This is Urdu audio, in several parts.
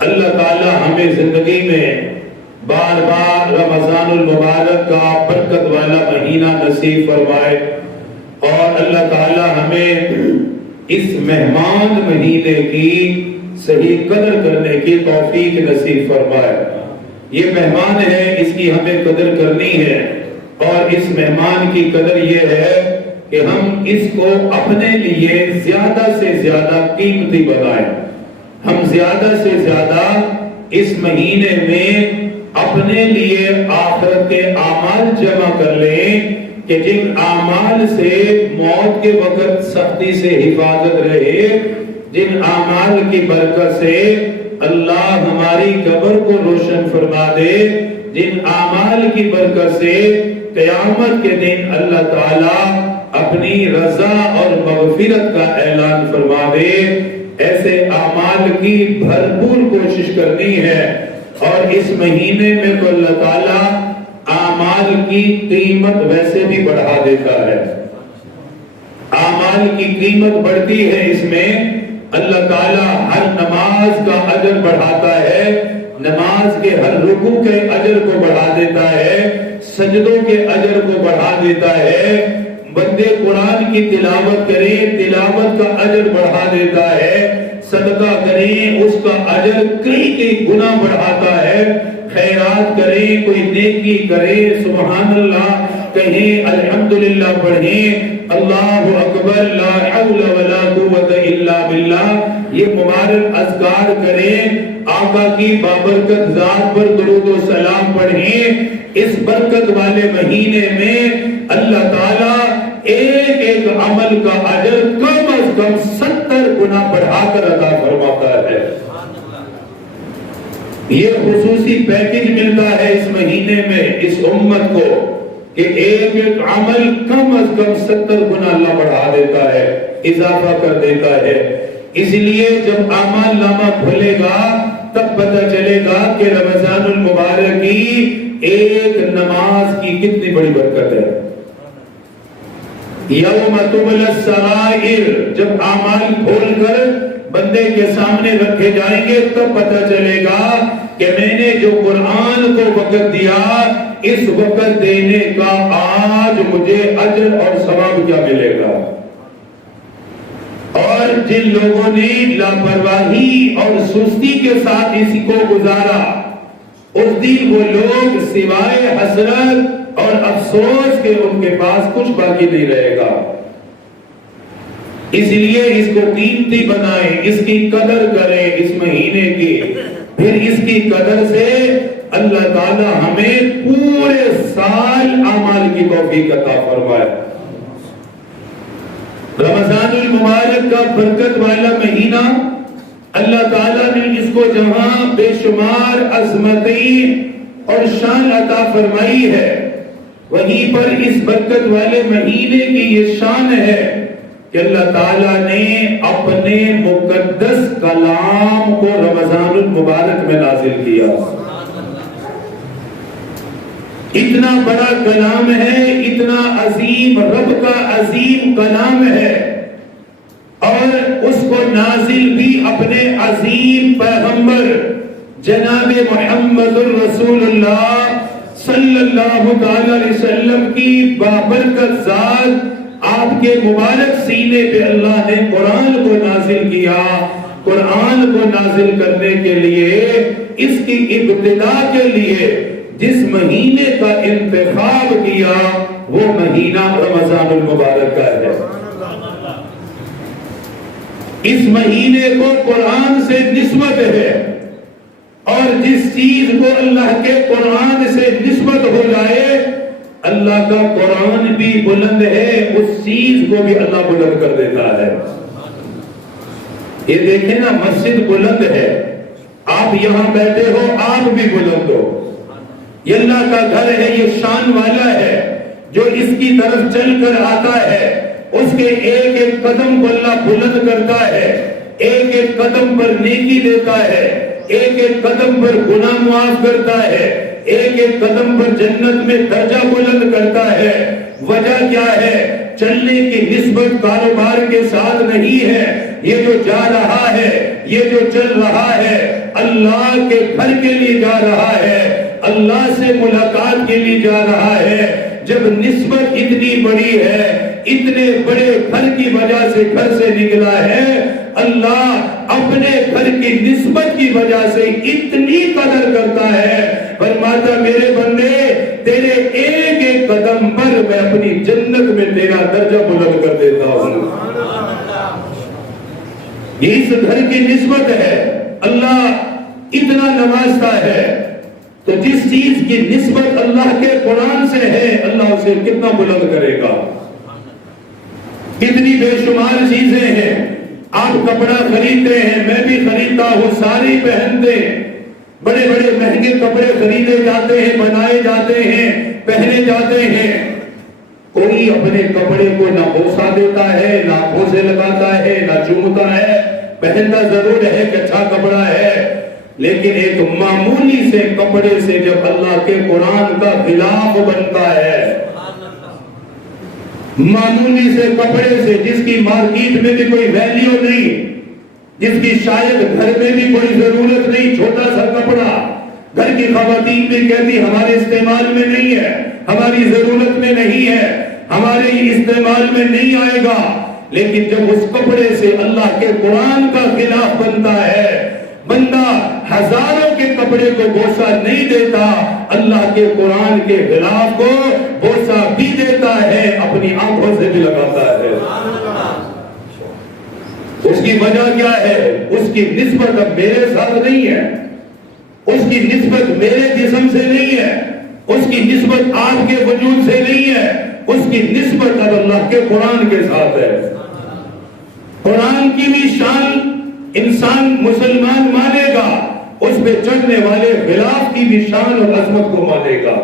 اللہ تعالی ہمیں زندگی میں بار بار رمضان المبارک کا برکت والا مہینہ نصیب فرمائے، اور اللہ تعالی ہمیں اس مہمان مہینے کی صحیح قدر کرنے کی توفیق نصیب فرمائے۔ یہ مہمان ہے، اس کی ہمیں قدر کرنی ہے، اور اس مہمان کی قدر یہ ہے کہ ہم اس کو اپنے لیے زیادہ سے زیادہ قیمتی بنائیں۔ ہم زیادہ سے زیادہ اس مہینے میں اپنے لیے آخرت کے اعمال جمع کر لیں کہ جن اعمال سے موت کے وقت سختی سے حفاظت رہے، جن اعمال کی برکت سے اللہ ہماری قبر کو روشن فرما دے، جن اعمال کی برکت سے قیامت کے دن اللہ تعالی اپنی رضا اور مغفرت کا اعلان فرما دے، ایسے اعمال کی بھرپور کوشش کرنی ہے۔ اور اس مہینے میں تو اللہ تعالیٰ اعمال کی قیمت ویسے بھی بڑھا دیتا ہے، اعمال کی قیمت بڑھتی ہے۔ اس میں اللہ تعالیٰ ہر نماز کا اجر بڑھاتا ہے، نماز کے ہر رکوع کے اجر کو بڑھا دیتا ہے، سجدوں کے اجر کو بڑھا دیتا ہے، بندے قرآن کی تلاوت کریں، تلاوت کا اجر بڑھا دیتا ہے، صدقہ کریں، اس کا اجر کئی گنا بڑھاتا ہے، خیرات کریں، کوئی نیکی کریں، سبحان اللہ کہیں، الحمدللہ پڑھیں، اللہ اکبر، لا حول ولا قوت الا باللہ، یہ مبارک اذکار کریں، آقا کی بابرکت ذات پر درود و سلام پڑھیں۔ اس برکت والے مہینے میں اللہ تعالیٰ ایک ایک عمل کا اجر کم از کم 70 گنا بڑھا کر عطا فرماتا ہے۔ یہ خصوصی پیکج ملتا ہے اس مہینے میں اس امت کو کہ ایک ایک عمل کم از کم 70 گنا اللہ بڑھا دیتا ہے، اضافہ کر دیتا ہے۔ اس لیے جب اعمال نامہ کھلے گا تب پتہ چلے گا کہ رمضان المبارک کی ایک نماز کی کتنی بڑی برکت ہے۔ یوم تبلی السرائر، جب اعمال کھول کر بندے کے سامنے رکھے جائیں گے تب پتہ چلے گا کہ میں نے جو قرآن کو وقت دیا، اس وقت دینے کا آج مجھے اجر اور ثواب کیا ملے گا۔ اور جن لوگوں نے لاپرواہی اور سستی کے ساتھ اسی کو گزارا، اس دن وہ لوگ سوائے حسرت اور افسوس کے ان کے پاس کچھ باقی نہیں رہے گا۔ اس لیے اس کو قیمتی بنائیں، اس کی قدر کریں اس مہینے کی، پھر اس کی قدر سے اللہ تعالی ہمیں پورے سال اعمال کی توفیق عطا فرمائے۔ رمضان المبارک کا برکت والا مہینہ، اللہ تعالیٰ نے اس کو جہاں بے شمار عظمتیں اور شان عطا فرمائی ہے، وہیں پر اس برکت والے مہینے کی یہ شان ہے کہ اللہ تعالیٰ نے اپنے مقدس کلام کو رمضان المبارک میں نازل کیا۔ اتنا بڑا کلام ہے، اتنا عظیم، رب کا عظیم کلام ہے، اور اس کو نازل بھی اپنے عظیم پیغمبر جناب محمد الرسول اللہ صلی اللہ علیہ وسلم کی بابرکت ذات، آپ کے مبارک سینے پہ اللہ نے قرآن کو نازل کیا۔ قرآن کو نازل کرنے کے لیے، اس کی ابتدا کے لیے جس مہینے کا انتخاب کیا وہ مہینہ رمضان المبارک کا ہے۔ اس مہینے کو قرآن سے نسبت ہے، اور جس چیز کو اللہ کے قرآن سے نسبت ہو جائے، اللہ کا قرآن بھی بلند ہے، اس چیز کو بھی اللہ بلند کر دیتا ہے۔ یہ دیکھیں نا، مسجد بلند ہے، آپ یہاں بیٹھے ہو، آپ بھی بلند ہو۔ یہ اللہ کا گھر ہے، یہ شان والا ہے، جو اس کی طرف چل کر آتا ہے اس کے ایک ایک قدم کو اللہ بلند کرتا ہے، ایک ایک قدم پر نیکی دیتا ہے، ایک ایک قدم پر گناہ معاف کرتا ہے، ایک ایک قدم پر جنت میں درجہ بلند کرتا ہے۔ وجہ کیا ہے؟ چلنے کی نسبت کاروبار کے ساتھ نہیں ہے، یہ جو جا رہا ہے، یہ جو چل رہا ہے، اللہ اللہ کے گھر کے لیے جا رہا ہے، اللہ سے ملاقات کے لیے جا رہا ہے۔ جب نسبت اتنی بڑی ہے، اتنے بڑے گھر کی وجہ سے گھر سے نکلا ہے، اللہ اپنے گھر کی نسبت کی وجہ سے اتنی قدر کرتا ہے، فرماتا میرے بندے تیرے ایک ایک قدم پر میں اپنی جنت میں تیرا درجہ بلند کر دیتا ہوں۔ یہ اس گھر کی نسبت ہے، اللہ اتنا نوازتا ہے۔ تو جس چیز کی نسبت اللہ کے قرآن سے ہے، اللہ اسے کتنا بلند کرے گا۔ کتنی بے شمار چیزیں ہیں، آپ کپڑا خریدتے ہیں، میں بھی خریدتا ہوں، ساری پہنتے ہیں، بڑے بڑے مہنگے کپڑے خریدے جاتے ہیں، بنائے جاتے ہیں، پہنے جاتے ہیں۔ کوئی اپنے کپڑے کو نہ بوسا دیتا ہے، نہ بوسے لگاتا ہے، نہ چومتا ہے، پہنتا ضرور ہے کہ اچھا کپڑا ہے، لیکن ایک معمولی سے کپڑے سے جب اللہ کے قرآن کا خلاف بنتا ہے، معمولی سے کپڑے سے جس کی مارکیٹ میں بھی کوئی ویلیو نہیں، جس کی شاید گھر میں بھی کوئی ضرورت نہیں، چھوٹا سا کپڑا گھر کی خواتین بھی کہتی ہمارے استعمال میں نہیں ہے، ہماری ضرورت میں نہیں ہے، ہمارے استعمال میں نہیں آئے گا، لیکن جب اس کپڑے سے اللہ کے قرآن کا خلاف بنتا ہے، بندہ ہزاروں کے کپڑے کو بوسا نہیں دیتا، اللہ کے قرآن کے خلاف کو بوسا بھی دیتا ہے، اپنی آنکھوں سے بھی لگاتا ہے۔ اس کی وجہ کیا ہے؟ اس کی نسبت اب میرے ساتھ نہیں ہے، اس کی نسبت میرے جسم سے نہیں ہے، اس کی نسبت آپ کے وجود سے نہیں ہے، اس کی نسبت اب اللہ کے قرآن کے ساتھ ہے۔ قرآن کی بھی شان انسان مسلمان مانے گا، اس پہ چڑھنے والے خلاف کی بھی شان اور عظمت کو مانے گا،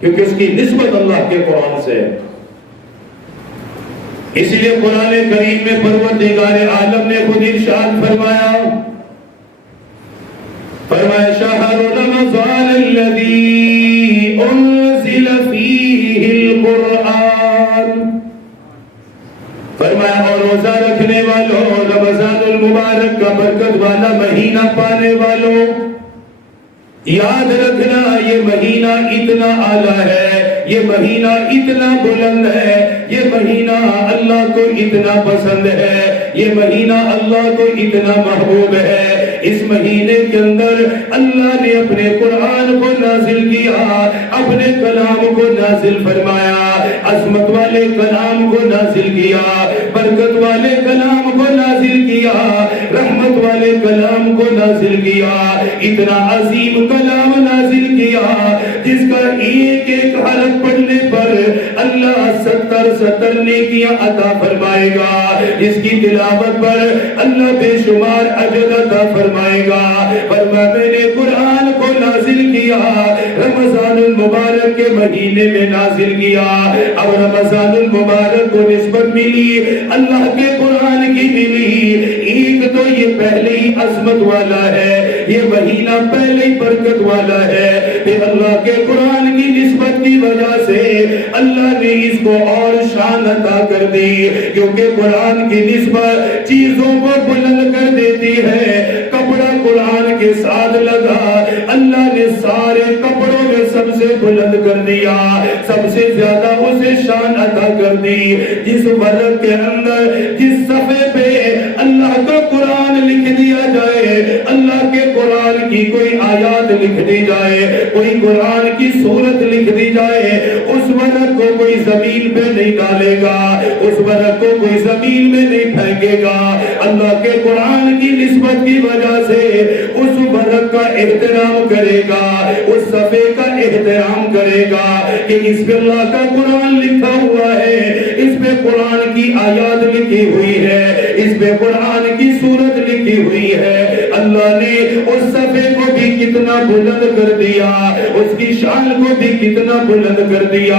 کیونکہ اس کی نسبت اللہ کے قرآن سے ہے۔ اس لیے قرآن کریم میں پروردگار عالم نے خود ارشاد فرمایا شہر رمضان الذی انزل فیہ القرآن، فرمایا اور روزہ رکھنے والوں، رمضان المبارک کا برکت والا مہینہ پانے والوں، یاد رکھنا یہ مہینہ اتنا اعلیٰ ہے، یہ مہینہ اتنا بلند ہے، یہ مہینہ اللہ کو اتنا پسند ہے، یہ مہینہ اللہ کو اتنا محبوب ہے۔ اس مہینے کے اندر اللہ نے اپنے قرآن کو نازل کیا، اپنے کلام کو نازل فرمایا، عظمت والے کلام کو نازل کیا، برکت والے کلام کو نازل کیا، رحمت والے کلام کو نازل کیا، اتنا عظیم کلام نازل کیا جس کا ایک ایک حرف پڑھنے پر اللہ 70 نیکیاں عطا فرمائے گا، جس کی تلاوت پر اللہ بے شمار اجر عطا فرمائے گا۔ فرمایا میں نے قرآن کو نازل کیا، رمضان المبارک کے مہینے میں نازل کیا، اب رمضان المبارک کو نسبت ملی، اللہ کے قرآن کی ملی۔ ایک تو یہ پہلے ہی عظمت والا ہے، یہ مہینہ پہلے ہی برکت والا ہے، پھر اللہ کے قرآن کی نسبت کی وجہ سے اللہ نے اس کو اور شان عطا کر دی، کیونکہ قرآن کی نسبت چیزوں کو بلند کر دیتی ہے۔ کپڑا قرآن کے ساتھ لگا، اللہ نے سارے کپڑوں میں سب سے بلند کر دیا، سب سے زیادہ اسے شان عطا کر دی۔ جس ورق کے اندر، جس صفحے پہ اللہ کا قرآن لکھ دیا جائے، اللہ کے قرآن کی کوئی آیات لکھ دی جائے، کوئی قرآن کی سورت لکھ دی جائے، اس ورق کو کوئی زمین پہ نہیں ڈالے گا، اس ورق کو کوئی زمین میں نہیں پھینکے گا۔ اللہ کے قرآن کی نسبت کی وجہ سے اس ورق کا احترام کرے گا، اس صفحے کا احترام کرے گا کہ اس پہ اللہ کا قرآن لکھا ہوا ہے، اس پہ قرآن کی آیات لکھی ہوئی ہے، اس پہ قرآن کی سورت لکھی ہوئی ہے۔ اللہ نے اس صفحے کو بھی کتنا بلند کر دیا، اس کی شان کو بھی کتنا بلند کر دیا۔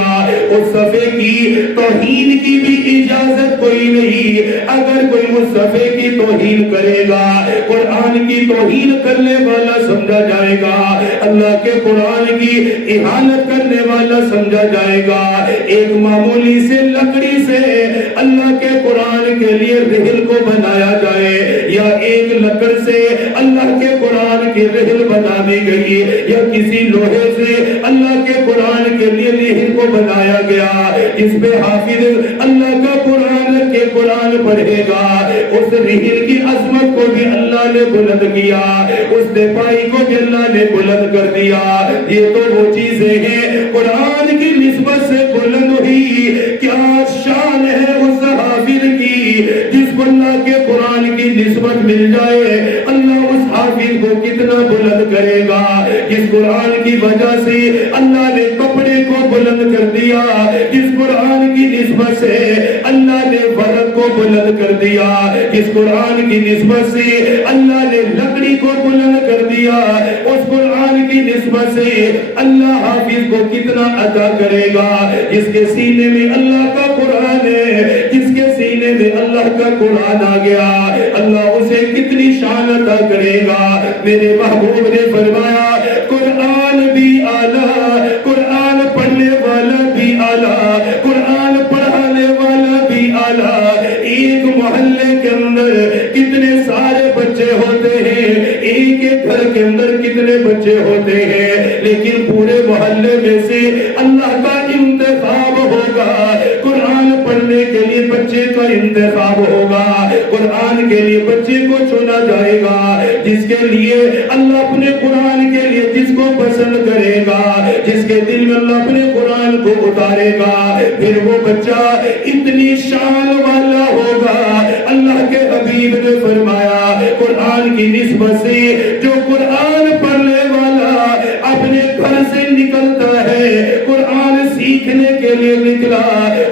اس صفحے کی توہین کی بھی اجازت کوئی نہیں، اگر کوئی اس صفحے کی توہین کرے گا، قرآن کی توہین کرنے والا سمجھا جائے گا، اللہ کے قرآن کی اہانت کرنے والا سمجھا جائے گا۔ ایک معمولی سے لکڑی سے اللہ کے قرآن کے لیے رحل کو بنایا جائے یا ایک لکڑ سے اللہ کے قرآن کی رحل بنا دی گئی یا کسی لوہے سے اللہ کے قرآن کے لیے رحل کو بنایا گیا جس پہ حافظ اللہ کا قرآن کے قرآن پڑھے گا اس رحل کی عظمت کو بھی اللہ نے بلند کیا اس دپائی کو بھی اللہ نے بلند کر دیا یہ تو وہ چیزیں ہیں قرآن کی نسبت سے بلند ہوئی کیا شان ہے اس حافظ کی جس کو اللہ کے قرآن کی نسبت مل جائے اللہ اس حافظ کو کتنا بلند کرے گا جس قرآن کی وجہ سے اللہ نے کپڑے کو بلند کر دیا جس قرآن کی نسبت سے اللہ نے ورق کو بلند کر دیا جس قرآن کی نسبت سے اللہ نے لکڑی کو بلند کر دیا اس قرآن کی نسبت سے اللہ حافظ کو کتنا عطا کرے گا جس کے سینے میں اللہ کا قرآن ہے جس کے سینے میں اللہ کا قرآن آ گیا اللہ اسے کتنی شان عطا کرے گا میرے محبوب نے فرمایا قرآن بھی اعلیٰ قرآن پڑھنے والا بھی اعلیٰ قرآن پڑھانے والا بھی اعلیٰ ایک محلے کے اندر کتنے سارے بچے ہوتے ہیں ایک ایک گھر کے اندر کتنے بچے ہوتے ہیں لیکن پورے محلے میں سے اللہ کا انتخاب ہوگا قرآن پڑھنے کے لیے بچے کا انتخاب ہوگا قرآن کے لیے بچے کو چنا جائے گا جس کے لیے اللہ اپنے قرآن کے لیے جس کو پسند کرے گا جس کے دل میں اللہ اپنے قرآن کو اتارے گا پھر وہ بچہ اتنی شان والا ہوگا اللہ کے حبیب نے فرمایا قرآن کی نسبت سے جو قرآن پڑھنے والا اپنے گھر سے نکلتا ہے قرآن سیکھنے کے لیے نکلا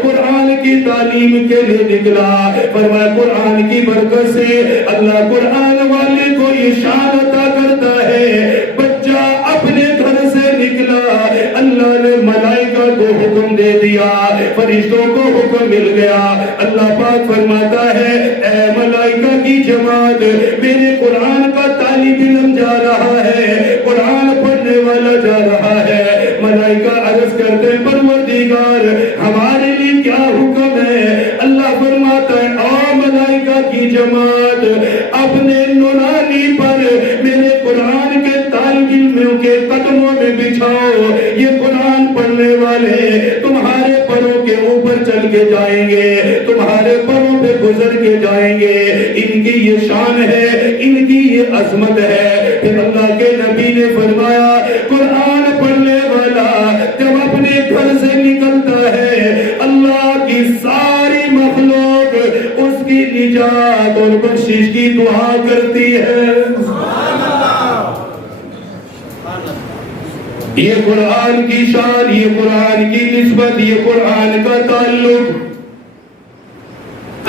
قرآن کی تعلیم کے لیے نکلا فرمایا قرآن کی برکت سے اللہ قرآن والے کو یہ شان عطا کرتا ہے بچہ اپنے گھر سے نکلا اللہ نے ملائکہ کو حکم دے دیا فرشتوں کو حکم مل گیا اللہ پاک فرماتا ہے اے ملائکہ کی جماعت میرے قرآن کا طالب علم جا رہا ہے قرآن پڑھنے والا جا رہا ہے ملائکہ عرض کرتے پروردگار ہمارے لیے کیا حکم ہے اللہ فرماتا ہے او ملائکہ کی جماعت اپنے نورانی پر میرے قرآن کے طالب علموں کے قدموں میں بچھاؤ یہ قرآن پڑھنے والے تمہارے پروں کے اوپر چل کے جائیں گے تمہارے پروں پہ گزر کے جائیں گے ان کی یہ شان ہے ان کی یہ عظمت ہے پھر اللہ کے نبی نے فرمایا قرآن پڑھنے والا جب اپنے گھر سے نکلتا ہے اللہ کی ساری مخلوق اس کی نجات اور بخشش کی دعا کرتی ہے یہ قرآن کی شان یہ قرآن کی نسبت یہ قرآن کا تعلق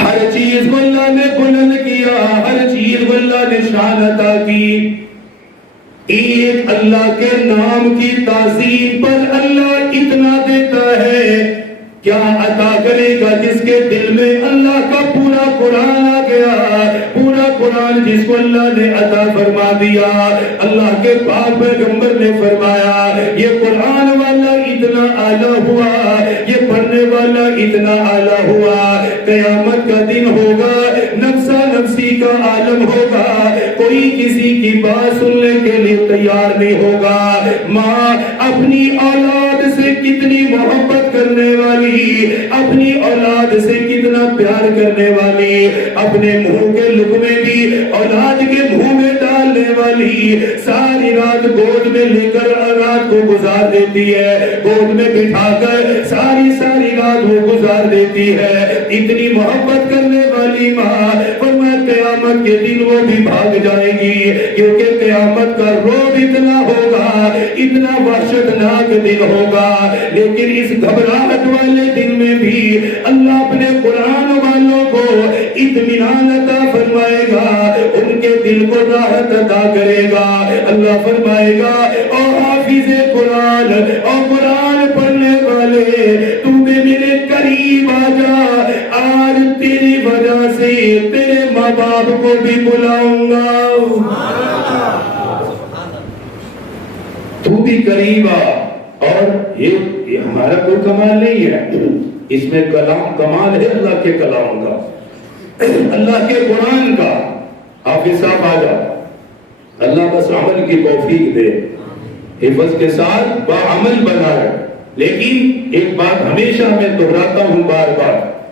ہر چیز کو اللہ نے بلند کیا ہر چیز کو اللہ نے شان عطا کی ایک اللہ کے نام کی تعظیم پر اللہ اتنا دیتا ہے کیا عطا کرے گا جس کے دل میں اللہ کا پورا قرآن آ گیا پورا قرآن جس کو اللہ نے عطا فرما دیا اللہ کے پاک پیغمبر نے فرمایا یہ قرآن والا اتنا اعلیٰ ہوا یہ پڑھنے والا اتنا اعلیٰ ہوا قیامت کا دن ہوگا نفسا نفسی کا عالم ہوگا کوئی کسی کی بات سننے کے لیے تیار نہیں ہوگا ماں اپنی اولاد سے کتنی محبت کرنے والی اپنی اولاد سے کتنا پیار کرنے والی اپنے منہ کے لقمے بھی اولاد کے منہ میں ڈالنے والی ساری رات گود میں لے کر رات کو گزار دیتی ہے گود میں بٹھا کر ساری رات وہ گزار دیتی ہے اتنی محبت کرنے والی ماں فرمایا قیامت کے دن وہ بھی بھاگ جائے گی کیونکہ قیامت کا روب اتنا ہوگا اتنا وحشتناک دن ہوگا لیکن اس گھبراہٹ والے دن میں بھی اللہ اپنے قرآن والوں کو اطمینان عطا فرمائے گا ان کے دل کو راحت عطا کرے گا اللہ فرمائے گا او حافظ قرآن او قرآن پڑھنے والے تو بھی میرے قریب آ جا آج تیری وجہ سے تیرے ماں باپ کو بھی بلاؤں گا تو بھی قریب آ اور یہ ہمارا کوئی کمال نہیں ہے اس میں کمال ہے اللہ کے کلام کا، اللہ کے قرآن کا۔ حافظ صاحب آ جاؤ، اللہ بس عمل کی توفیق دے، حفظ کے ساتھ باعمل بنائے۔ لیکن ایک بات ہمیشہ میں دہراتا ہوں بار بار،